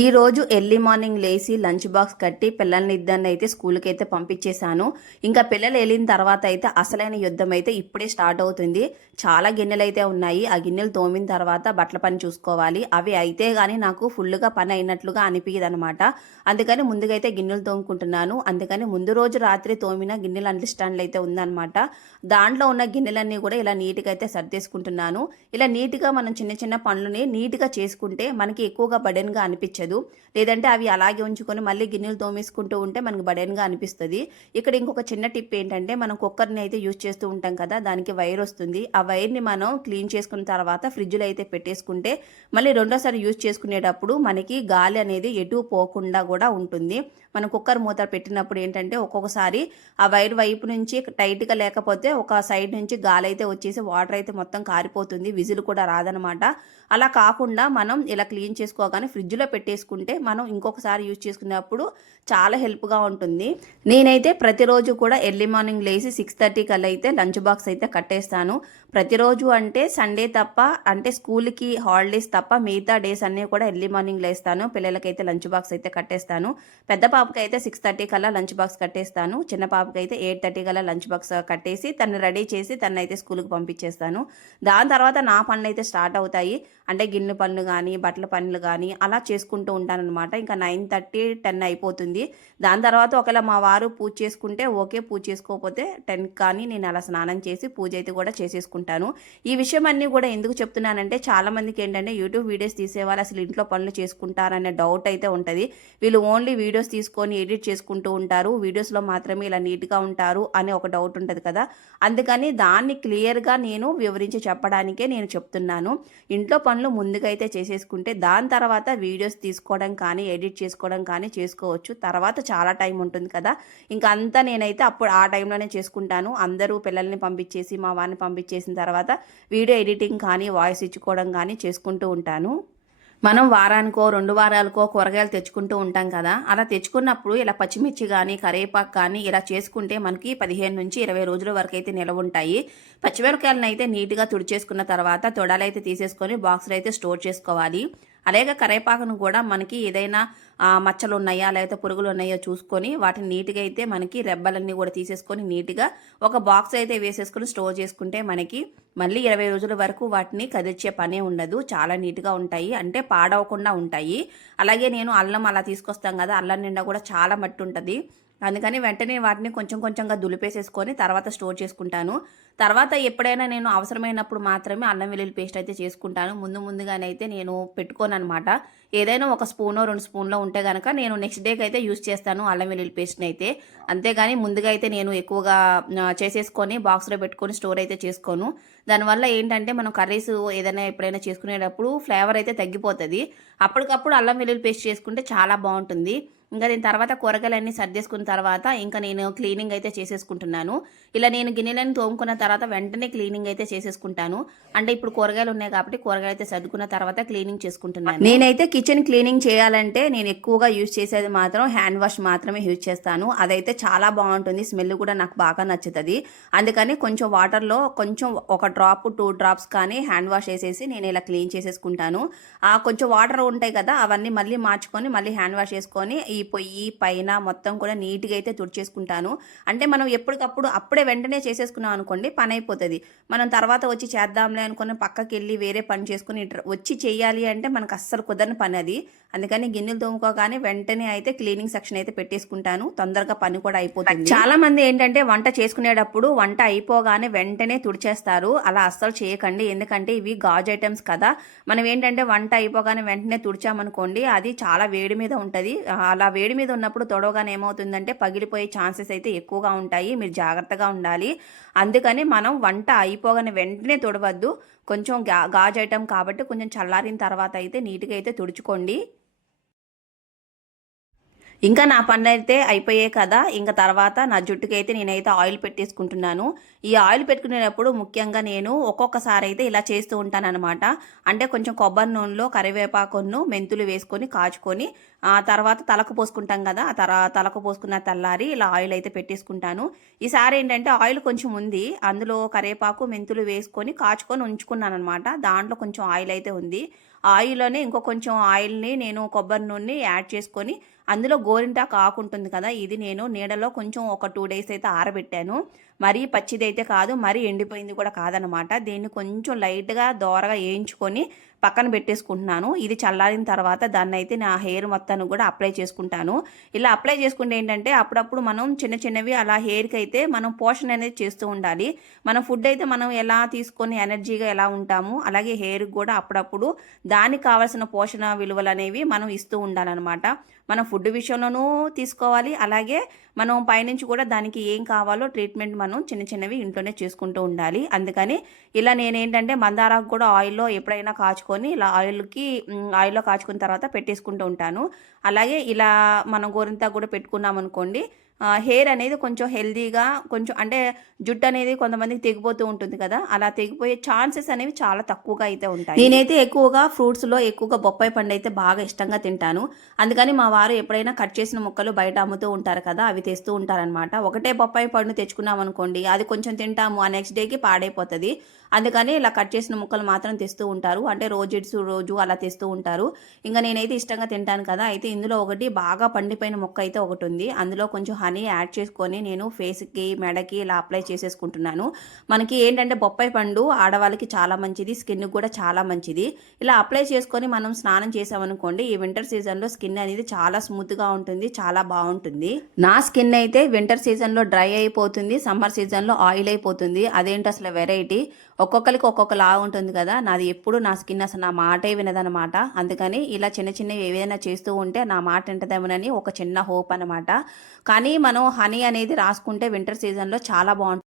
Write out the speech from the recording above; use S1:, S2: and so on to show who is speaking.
S1: ఈ రోజు early morning లేచి లంచ్ బాక్స్ కట్టి పిల్లల్ని ఇద్దరిని అయితే స్కూల్కి అయితే పంపించేశాను. ఇంకా పిల్లలు వెళ్ళిన తర్వాత అయితే అసలైన యుద్ధం అయితే ఇప్పుడే స్టార్ట్ అవుతుంది. చాలా గిన్నెలు అయితే ఉన్నాయి. ఆ గిన్నెలు తోమిన తర్వాత బట్టల పని చూసుకోవాలి. అవి అయితే కానీ నాకు ఫుల్గా పని అయినట్లుగా అనిపించదు అనమాట అందుకని ముందుగా అయితే గిన్నెలు తోముకుంటున్నాను. అందుకని ముందు రోజు రాత్రి తోమిన గిన్నెలు అండర్స్టాండ్లు అయితే ఉందన్నమాట. దాంట్లో ఉన్న గిన్నెలన్నీ కూడా ఇలా నీట్గా అయితే సర్దేసుకుంటున్నాను. ఇలా నీట్గా మనం చిన్న చిన్న పనులని నీట్గా చేసుకుంటే మనకి ఎక్కువగా బడెన్గా అనిపించదు. లేదంటే అవి అలాగే ఉంచుకొని మళ్ళీ గిన్నెలు తోమేసుకుంటూ ఉంటే మనకు బడెన్గా అనిపిస్తుంది. ఇక్కడ ఇంకొక చిన్న టిప్ ఏంటంటే మనం కుక్కర్ని అయితే యూజ్ చేస్తూ ఉంటాం కదా దానికి వైర్ వస్తుంది. ఆ వైర్ని మనం క్లీన్ చేసుకున్న తర్వాత ఫ్రిడ్జ్లో అయితే పెట్టేసుకుంటే మళ్ళీ రెండోసారి యూజ్ చేసుకునేటప్పుడు మనకి గాలి అనేది ఎటు పోకుండా కూడా ఉంటుంది. మనం కుక్కర్ మూత పెట్టినప్పుడు ఏంటంటే ఒక్కొక్కసారి ఆ వైర్ వైపు నుంచి టైట్గా లేకపోతే ఒక సైడ్ నుంచి గాలి అయితే వచ్చేసి వాటర్ అయితే మొత్తం కారిపోతుంది విజిల్ కూడా రాదనమాట. అలా కాకుండా మనం ఇలా క్లీన్ చేసుకోగానే ఫ్రిడ్జ్లో చేసుకుంటే మనం ఇంకొకసారి యూజ్ చేసుకునేప్పుడు చాలా హెల్ప్గా ఉంటుంది. నేనైతే ప్రతిరోజు కూడా ఎర్లీ మార్నింగ్ లేచి సిక్స్ థర్టీ కల్లా అయితే లంచ్ బాక్స్ అయితే కట్టేస్తాను. ప్రతిరోజు అంటే సండే తప్ప అంటే స్కూల్కి హాలిడేస్ తప్ప మిగతా డేస్ అన్నీ కూడా ఎర్లీ మార్నింగ్ లేస్తాను. పిల్లలకైతే లంచ్ బాక్స్ అయితే కట్టేస్తాను. పెద్ద పాపకి అయితే సిక్స్ థర్టీ కల్లా లంచ్ బాక్స్ కట్టేస్తాను. చిన్న పాపకి అయితే ఎయిట్ థర్టీ కల్లా లంచ్ బాక్స్ కట్టేసి తను రెడీ చేసి తను అయితే స్కూల్కి పంపించేస్తాను. దాని తర్వాత నా పనులు అయితే స్టార్ట్ అవుతాయి. అంటే గిన్నె పనులు కానీ బట్టల పనులు కానీ అలా చేసుకుంటూ ఉంటానన్నమాట. ఇంకా నైన్ థర్టీ టెన్ అయిపోతుంది. దాని తర్వాత ఒకవేళ మా వారు పూజ చేసుకుంటే ఓకే పూజ చేసుకోకపోతే టెన్ కానీ నేను అలా స్నానం చేసి పూజ అయితే కూడా చేసేసుకుంటాను. ఈ విషయం అన్నీ కూడా ఎందుకు చెప్తున్నానంటే చాలా మందికి ఏంటంటే యూట్యూబ్ వీడియోస్ తీసేవాళ్ళు అసలు ఇంట్లో పనులు చేసుకుంటారనే డౌట్ అయితే ఉంటుంది. వీళ్ళు ఓన్లీ వీడియోస్ తీసుకొని ఎడిట్ చేసుకుంటూ ఉంటారు. వీడియోస్లో మాత్రమే ఇలా నీట్గా ఉంటారు అనే ఒక డౌట్ ఉంటుంది కదా. అందుకని దాన్ని క్లియర్గా నేను వివరించి చెప్పడానికే నేను చెప్తున్నాను. ఇంట్లో పనులు ముందుగా అయితే చేసేసుకుంటే దాని తర్వాత వీడియోస్ తీసుకోవడం కానీ ఎడిట్ చేసుకోవడం కానీ చేసుకోవచ్చు. తర్వాత చాలా టైం ఉంటుంది కదా. ఇంకా అంతా నేనైతే అప్పుడు ఆ టైంలోనే చేసుకుంటాను. అందరూ పిల్లల్ని పంపించేసి మా వారిని పంపించేసిన తర్వాత వీడియో ఎడిటింగ్ కానీ వాయిస్ ఇచ్చుకోవడం కానీ చేసుకుంటూ ఉంటాను. మనం వారానికో రెండు వారాలకో కూరగాయలు తెచ్చుకుంటూ ఉంటాం కదా. అలా తెచ్చుకున్నప్పుడు ఇలా పచ్చిమిర్చి కానీ కరివేపాకు కానీ ఇలా చేసుకుంటే మనకి పదిహేను నుంచి ఇరవై రోజుల వరకు అయితే నిలవ ఉంటాయి. పచ్చిమిరపకాయలను అయితే నీట్గా తుడిచేసుకున్న తర్వాత తొడలు అయితే తీసేసుకొని బాక్స్లో అయితే స్టోర్ చేసుకోవాలి. అలాగే కరివేపాకును కూడా మనకి ఏదైనా మచ్చలు ఉన్నాయా లేకపోతే పురుగులు ఉన్నాయో చూసుకొని వాటిని నీట్గా అయితే మనకి రెబ్బలన్నీ కూడా తీసేసుకొని నీట్గా ఒక బాక్స్ అయితే వేసేసుకొని స్టోర్ చేసుకుంటే మనకి మళ్ళీ ఇరవై రోజుల వరకు వాటిని కదిర్చే పనే ఉండదు. చాలా నీట్గా ఉంటాయి. అంటే పాడవకుండా ఉంటాయి. అలాగే నేను అల్లం అలా తీసుకొస్తాం కదా అల్లం నిండా కూడా చాలా మట్టి ఉంటుంది. అందుకని వెంటనే వాటిని కొంచెం కొంచెంగా దులిపేసేసుకొని తర్వాత స్టోర్ చేసుకుంటాను. తర్వాత ఎప్పుడైనా నేను అవసరమైనప్పుడు మాత్రమే అల్లం వెల్లుల్లి పేస్ట్ అయితే చేసుకుంటాను. ముందు ముందుగానైతే నేను పెట్టుకోను అనమాట ఏదైనా ఒక స్పూనో రెండు స్పూన్లో ఉంటే కనుక నేను నెక్స్ట్ డేకి అయితే యూస్ చేస్తాను అల్లం వెల్లుల్లి పేస్ట్ని అయితే. అంతేగాని ముందుగా అయితే నేను ఎక్కువగా చేసేసుకొని బాక్స్లో పెట్టుకొని స్టోర్ అయితే చేసుకోను. దానివల్ల ఏంటంటే మనం కర్రీస్ ఏదైనా ఎప్పుడైనా చేసుకునేటప్పుడు ఫ్లేవర్ అయితే తగ్గిపోతుంది. అప్పటికప్పుడు అల్లం వెల్లుల్లి పేస్ట్ చేసుకుంటే చాలా బాగుంటుంది. ఇంకా దీని తర్వాత కూరగాయలన్నీ సర్దేసుకున్న తర్వాత ఇంకా నేను క్లీనింగ్ అయితే చేసేసుకుంటున్నాను. ఇలా నేను గిన్నెలను తోముకున్న తర్వాత వెంటనే క్లీనింగ్ అయితే చేసేసుకుంటాను. అంటే ఇప్పుడు కూరగాయలు ఉన్నాయి కాబట్టి కూరగాయలు అయితే సర్దుకున్న తర్వాత క్లీనింగ్ చేసుకుంటున్నాను. నేనైతే కిచెన్ క్లీనింగ్ చేయాలంటే నేను ఎక్కువగా యూజ్ చేసేది మాత్రం హ్యాండ్ వాష్ మాత్రమే యూజ్ చేస్తాను. అదైతే చాలా బాగుంటుంది. స్మెల్ కూడా నాకు బాగా నచ్చుతుంది. అందుకని కొంచెం వాటర్లో కొంచెం ఒక డ్రాప్ టూ డ్రాప్స్ కానీ హ్యాండ్ వాష్ వేసేసి నేను ఇలా క్లీన్ చేసేసుకుంటాను. ఆ కొంచెం వాటర్ ఉంటాయి కదా అవన్నీ మళ్ళీ మార్చుకొని మళ్ళీ హ్యాండ్ వాష్ చేసుకొని ఈ పొయ్యి పైన మొత్తం కూడా నీట్గా అయితే తుడిచేసుకుంటాను. అంటే మనం ఎప్పటికప్పుడు అప్పుడే వెంటనే చేసేసుకున్నాం అనుకోండి పని అయిపోతుంది మనం తర్వాత వచ్చి చేద్దాంలే అనుకుని పక్కకి వెళ్ళి వేరే పని చేసుకుని వచ్చి చేయాలి అంటే మనకు అస్సలు కుదరని పని అది అందుకని గిన్నెలు తోముకోగానే వెంటనే అయితే క్లీనింగ్ సెక్షన్ అయితే పెట్టేసుకుంటాను. తొందరగా పని కూడా అయిపోతుంది. చాలా మంది ఏంటంటే వంట చేసుకునేటప్పుడు వంట అయిపోగానే వెంటనే తుడిచేస్తారు. అలా అస్సలు చేయకండి. ఎందుకంటే ఇవి గాజు ఐటమ్స్ కదా. మనం ఏంటంటే వంట అయిపోగానే వెంటనే తుడిచామనుకోండి అది చాలా వేడి మీద ఉంటుంది. అలా వేడి మీద ఉన్నప్పుడు తొడవగానే ఏమవుతుందంటే పగిలిపోయే ఛాన్సెస్ అయితే ఎక్కువగా ఉంటాయి. మీరు జాగ్రత్తగా ఉండాలి. అందుకని మనం వంట అయిపోగానే వెంటనే తుడవద్దు. కొంచెం గా గాజు ఐటమ్ కాబట్టి కొంచెం చల్లారిన తర్వాత అయితే నీట్గా అయితే తుడుచుకోండి. ఇంకా నా పని అయితే అయిపోయాయి కదా. ఇంకా తర్వాత నా జుట్టుకి అయితే నేనైతే ఆయిల్ పెట్టేసుకుంటున్నాను. ఈ ఆయిల్ పెట్టుకునేటప్పుడు ముఖ్యంగా నేను ఒక్కొక్కసారి అయితే ఇలా చేస్తూ ఉంటాను అనమాట అంటే కొంచెం కొబ్బరి నూనెలో కరివేపాకును మెంతులు వేసుకొని కాచుకొని ఆ తర్వాత తలకు పోసుకుంటాం కదా ఆ తర తలకు పోసుకున్న తెల్లారి ఇలా ఆయిల్ అయితే పెట్టేసుకుంటాను. ఈసారి ఏంటంటే ఆయిల్ కొంచెం ఉంది అందులో కరివేపాకు మెంతులు వేసుకొని కాచుకొని ఉంచుకున్నాను అనమాట దాంట్లో కొంచెం ఆయిల్ అయితే ఉంది. ఆయిల్లోనే ఇంకో కొంచెం ఆయిల్ని నేను కొబ్బరి నూనె యాడ్ చేసుకొని అందులో గోరింటాకు ఆకుంటుంది కదా ఇది నేను నీడలో కొంచెం ఒక టూ డేస్ అయితే ఆరబెట్టాను. మరీ పచ్చిదైతే కాదు మరీ ఎండిపోయింది కూడా కాదనమాట దీన్ని కొంచెం లైట్గా దోరగా వేయించుకొని పక్కన పెట్టేసుకుంటున్నాను. ఇది చల్లారిన తర్వాత దాన్ని అయితే నా హెయిర్ మొత్తాన్ని కూడా అప్లై చేసుకుంటాను. ఇలా అప్లై చేసుకుంటే ఏంటంటే అప్పుడప్పుడు మనం చిన్న చిన్నవి అలా హెయిర్కి అయితే మనం పోషణ అనేది చేస్తూ ఉండాలి. మన ఫుడ్ అయితే మనం ఎలా తీసుకొని ఎనర్జీగా ఎలా ఉంటాము అలాగే హెయిర్కి కూడా అప్పుడప్పుడు దానికి కావాల్సిన పోషణ విలువలు అనేవి మనం ఇస్తూ ఉండాలన్నమాట. మనం ఫుడ్ విషయంలోనూ తీసుకోవాలి అలాగే మనం పైనుంచి కూడా దానికి ఏం కావాలో ట్రీట్మెంట్ మనం చిన్న చిన్నవి ఇంట్లోనే చేసుకుంటూ ఉండాలి. అందుకని ఇలా నేనేంటంటే మందారాకు కూడా ఆయిల్లో ఎప్పుడైనా కాచుకొని ఇలా ఆయిల్కి ఆయిల్లో కాచుకున్న తర్వాత పెట్టేసుకుంటూ ఉంటాను. అలాగే ఇలా మనం గోరింతాకు కూడా పెట్టుకున్నాం అనుకోండి హెయిర్ అనేది కొంచెం హెల్దీగా కొంచెం అంటే జుట్టు అనేది కొంతమందికి తెగిపోతూ ఉంటుంది కదా అలా తెగిపోయే ఛాన్సెస్ అనేవి చాలా తక్కువగా అయితే ఉంటాయి. నేనైతే ఎక్కువగా ఫ్రూట్స్లో ఎక్కువగా బొప్పాయి పండు అయితే బాగా ఇష్టంగా తింటాను. అందుకని మా వారు ఎప్పుడైనా కట్ చేసిన ముక్కలు బయట అమ్ముతూ ఉంటారు కదా అవి తెస్తూ ఉంటారనమాట ఒకటే బొప్పాయి పండు తెచ్చుకున్నాం అనుకోండి అది కొంచెం తింటాము ఆ నెక్స్ట్ డేకి పాడైపోతుంది. అందుకని ఇలా కట్ చేసిన ముక్కలు మాత్రం తెస్తూ ఉంటారు. అంటే రోజు రోజు అలా తెస్తూ ఉంటారు. ఇంకా నేనైతే ఇష్టంగా తింటాను కదా. అయితే ఇందులో ఒకటి బాగా పండిపోయిన మొక్క అయితే ఒకటి ఉంది. అందులో కొంచెం హనీ యాడ్ చేసుకొని నేను ఫేస్కి మెడకి ఇలా అప్లై చేసేసుకుంటున్నాను. మనకి ఏంటంటే బొప్పాయి పండు ఆడవాళ్ళకి చాలా మంచిది స్కిన్ కూడా చాలా మంచిది. ఇలా అప్లై చేసుకొని మనం స్నానం చేసామనుకోండి ఈ వింటర్ సీజన్లో స్కిన్ అనేది చాలా స్మూత్గా ఉంటుంది చాలా బాగుంటుంది. నా స్కిన్ అయితే వింటర్ సీజన్లో డ్రై అయిపోతుంది సమ్మర్ సీజన్లో ఆయిల్ అయిపోతుంది. అదేంటి అసలు వెరైటీ? ఒక్కొక్కరికి ఒక్కొక్క లా ఉంటుంది కదా. నాది ఎప్పుడు నా స్కిన్ అసలు నా మాటే వినదనమాట అందుకని ఇలా చిన్న చిన్నవి ఏదైనా చేస్తూ ఉంటే నా మాట వింటదేమోనని ఒక చిన్న హోప్ అనమాట కానీ మనం హనీ అనేది రాసుకుంటే వింటర్ సీజన్లో చాలా బాగుంటుంది.